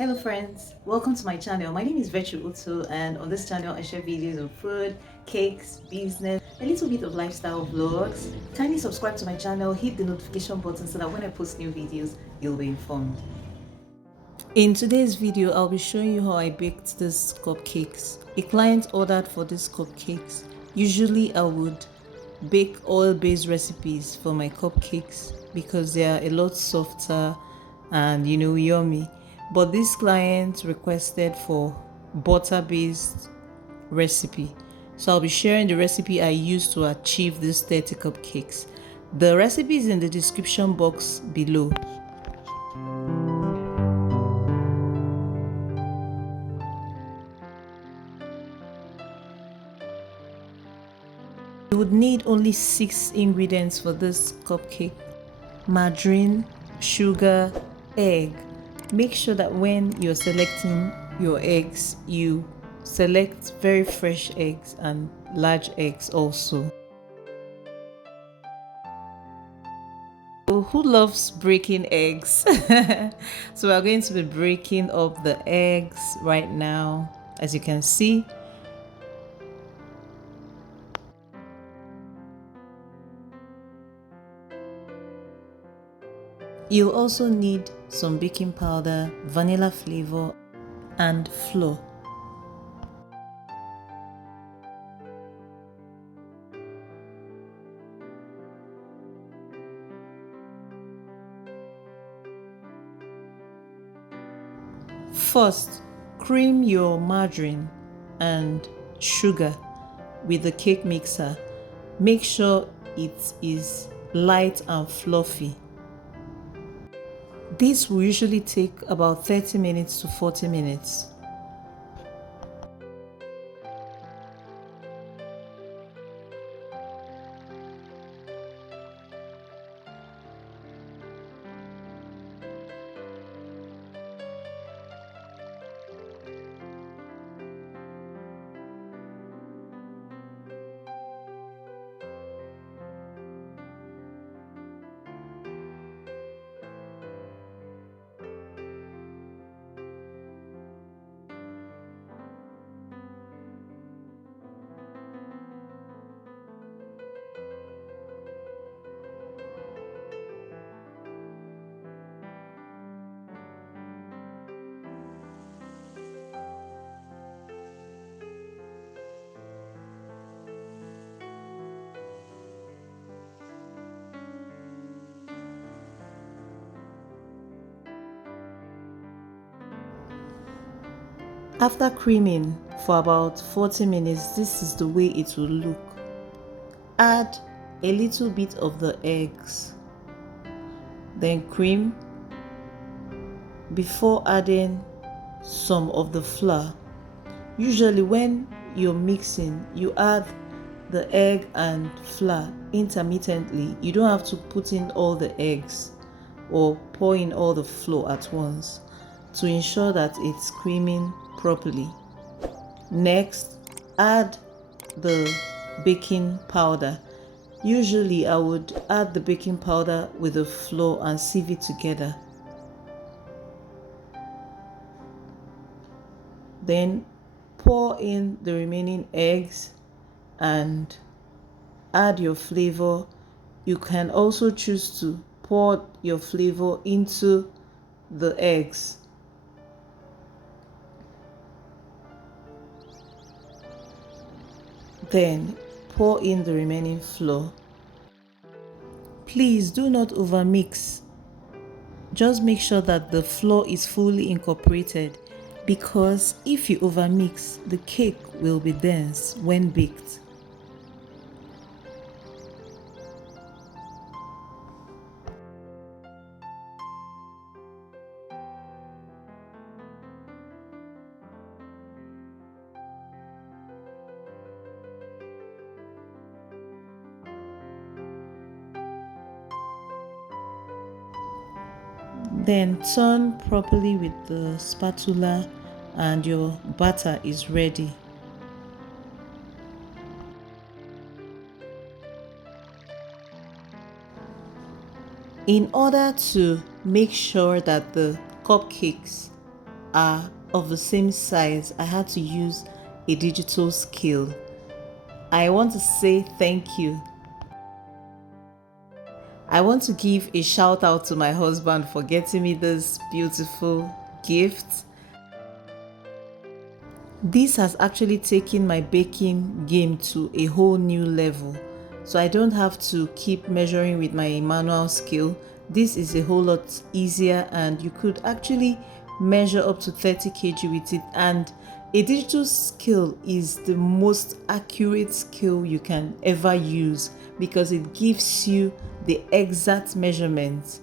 Hello friends, welcome to my channel. My name is Virtue Uto, and on this channel I share videos on food, cakes, business, a little bit of lifestyle vlogs. Kindly subscribe to my channel, hit the notification button so that when I post new videos, you'll be informed. In today's video, I'll be showing you how I baked these cupcakes. A client ordered for these cupcakes. Usually I would bake oil-based recipes for my cupcakes because they are a lot softer and yummy. But this client requested for butter-based recipe. So I'll be sharing the recipe I used to achieve these 30 cupcakes. The recipe is in the description box below. You would need only 6 ingredients for this cupcake: margarine, sugar, egg. Make sure that when you're selecting your eggs, you select very fresh eggs and large eggs also. So who loves breaking eggs? So we're going to be breaking up the eggs right now, as you can see. You'll also need some baking powder, vanilla flavor, and flour. First, cream your margarine and sugar with the cake mixer. Make sure it is light and fluffy. This will usually take about 30 minutes to 40 minutes. After creaming for about 40 minutes, this is the way it will look. Add a little bit of the eggs, then cream before adding some of the flour. Usually when you're mixing, you add the egg and flour intermittently. You don't have to put in all the eggs or pour in all the flour at once to ensure that it's creaming properly. Next, add the baking powder. Usually I would add the baking powder with the flour and sieve it together. Then pour in the remaining eggs and add your flavor. You can also choose to pour your flavor into the eggs. Then pour in the remaining flour. Please do not overmix. Just make sure that the flour is fully incorporated, because if you overmix, the cake will be dense when baked. Then turn properly with the spatula and your batter is ready. In order to make sure that the cupcakes are of the same size, I had to use a digital scale. I want to say thank you. I want to give a shout out to my husband for getting me this beautiful gift. This has actually taken my baking game to a whole new level. So I don't have to keep measuring with my manual scale. This is a whole lot easier, and you could actually measure up to 30 kg with it. And a digital scale is the most accurate scale you can ever use because it gives you the exact measurement.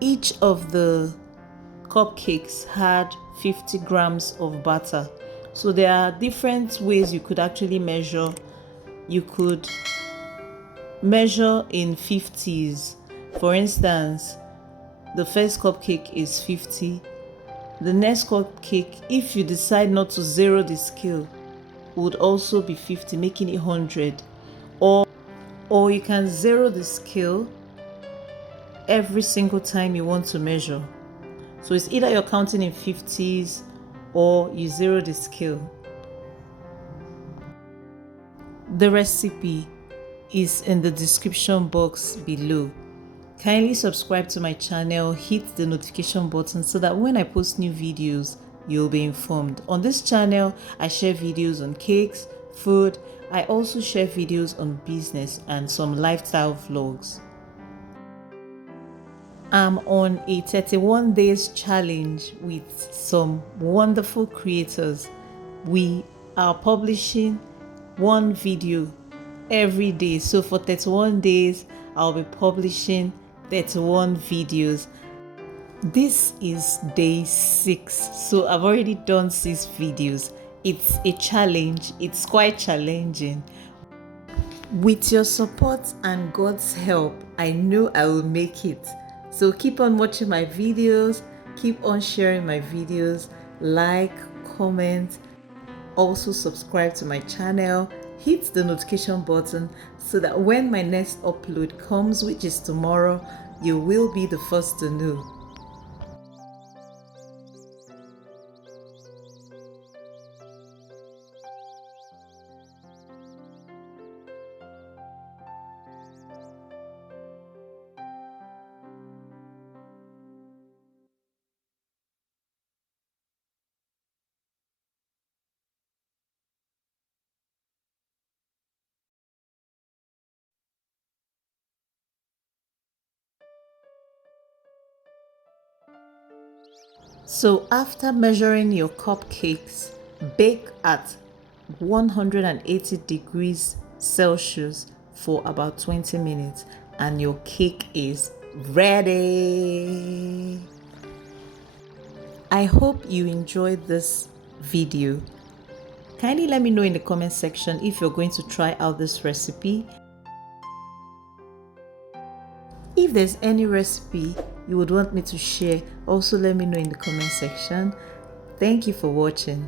Each of the cupcakes had 50 grams of butter. So there are different ways you could actually measure. You could measure in 50s. For instance, the first cupcake is 50. The next cupcake, if you decide not to zero the scale, would also be 50, making it 100. Or you can zero the scale every single time you want to measure. So it's either you're counting in 50s or you zero the scale. The recipe is in the description box below. Kindly subscribe to my channel, hit the notification button so that when I post new videos, you'll be informed. On this channel, I share videos on cakes, food. I also share videos on business and some lifestyle vlogs. I'm on a 31 days challenge with some wonderful creators. We are publishing one video every day. So for 31 days, I'll be publishing 31 videos. This is day 6. So I've already done 6 videos. It's a challenge. It's quite challenging. With your support and God's help, I know I will make it. So keep on watching my videos, keep on sharing my videos, like, comment, also subscribe to my channel, hit the notification button so that when my next upload comes, which is tomorrow, you will be the first to know. So after measuring your cupcakes, bake at 180 degrees Celsius for about 20 minutes and your cake is ready. I hope you enjoyed this video. Kindly let me know in the comment section if you're going to try out this recipe. If there's any recipe you would want me to share, also let me know in the comment section. Thank you for watching.